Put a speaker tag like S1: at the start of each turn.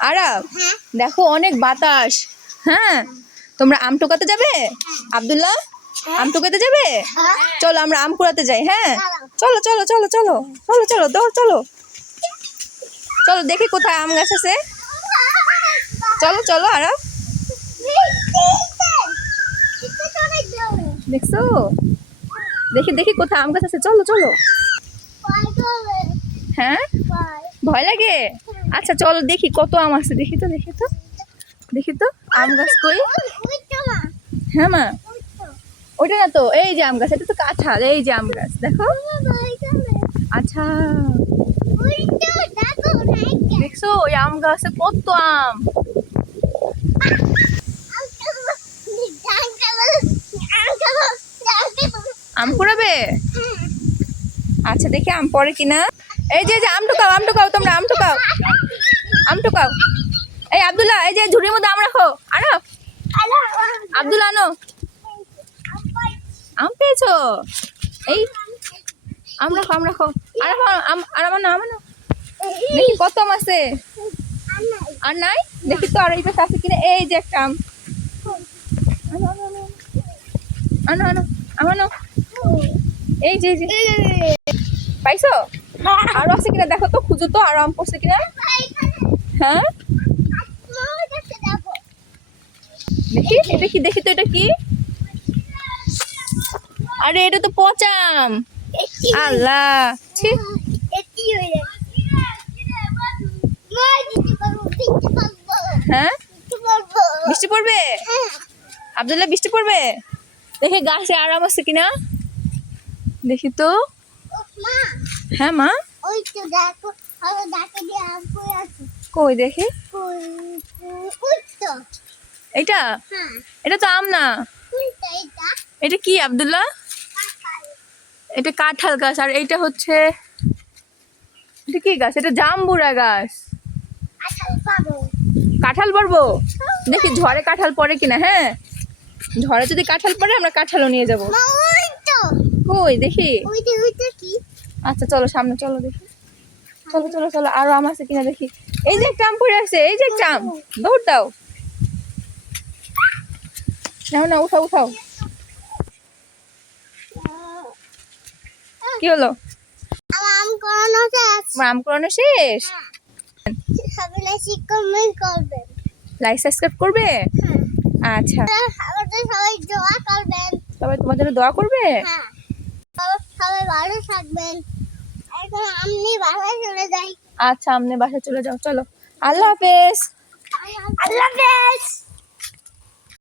S1: আরাব
S2: হ্যাঁ।
S1: দেখো অনেক বাতাস। হ্যাঁ? তোমরা আম টোকাতে যাবে? আবদুল্লাহ আম টোকাতে যাবে? চলো আমরা আম কুড়াতে যাই হ্যাঁ? চলো চলো চলো চলো চলো চলো দৌড় চলো। চলো দেখি কোথায় আম গাছ আছে। চলো চলো আরাব দেখছ? দেখি দেখি কোথায় আম গাছ আছে। চলো চলো। হ্যাঁ? ভয় লাগে? আচ্ছা চলো দেখি কত আম আছে। দেখি তো দেখি তো। দেখি তো, আম গাছ কই? হ্যাঁ মা। ওইটা না তো, এই যে আম গাছ, এটা তো কাঁঠাল, এই যে আম গাছ, দেখো। আচ্ছা। দেখছ, ওই আম গাছে কত আম। আম কুড়াবে আচ্ছা দেখি আম পড়ে কিনা। এই যে যে, আম টোকাও আম টোকাও তোমরা, আম টোকাও আম টোকাও এই আব্দুল্লাহ, এই যে, ঝুড়ির মধ্যে আম রাখো, আনো। আব্দুল্লাহ আনো। আম পেয়েছ? এই, আম রাখো আম রাখো। আর আর আমার না, আমার দেখি কত আম আছে। আর নাই? দেখি তো আর এই পাশে আছে কিনা। এই যে একটা আম। আনো। আনো আনো। এই যে এই যে। পাইছো? আরও আছে কিনা? দেখো তো, খুঁজো তো, আরও আম পড়ছে কিনা? হ্যাঁ? দেখি কি দেখি তো এটা কি? আরে, এটা তো পচাম আল্লাহ হ্যাঁ? বৃষ্টি পড়বে? আব্দুল্লাহ, বৃষ্টি পড়বে? দেখি, গাছে আরাম আছে কিনা? দেখি তো। হ্যাঁ মা?
S2: ওই তো দেখো আমার ডাকে দিয়ে আম আছে।
S1: কই দেখি?
S2: তো।
S1: এটা
S2: হ্যাঁ।
S1: এটা তো আম না।
S2: কোনটা এটা
S1: এটা কি আব্দুল্লাহ? এটা কাঁঠাল গাছ আর এইটা হচ্ছে এটা কি গাছ? এটা জাম্বুরা গাছ। কাঁঠাল পারব? দেখি ঝড়ে কাঁঠাল পড়ে কিনা হ্যাঁ? ঝড়ে যদি কাঁঠাল পড়ে আমরা কাঁঠালও নিয়ে যাব।
S2: মা ওই তো।
S1: কই দেখি।
S2: ওইটা ওইটা কি?
S1: আচ্ছা চলো সামনে চলো দেখি। চলো চলো চলো আরও আম আছে কিনা দেখি। এই যে আম পড়ে আছে এই যে আম। দৌড় দাও। নাও না উঠাও উঠাও। কি হলো?
S2: আম করানো শেষ?
S1: লাইক সাবস্ক্রাইব করবে?
S2: হ্যাঁ।
S1: আচ্ছা।
S2: সবাই
S1: তোমার জন্য দোয়া করবে?
S2: হ্যাঁ। সবাই ভালো থাকবেন। এখন আমি বাসায় চলে যাই।
S1: আচ্ছা আমনে বাসায় চলে যাও। চলো। আল্লাহ হাফেজ।
S2: আল্লাহ হাফেজ।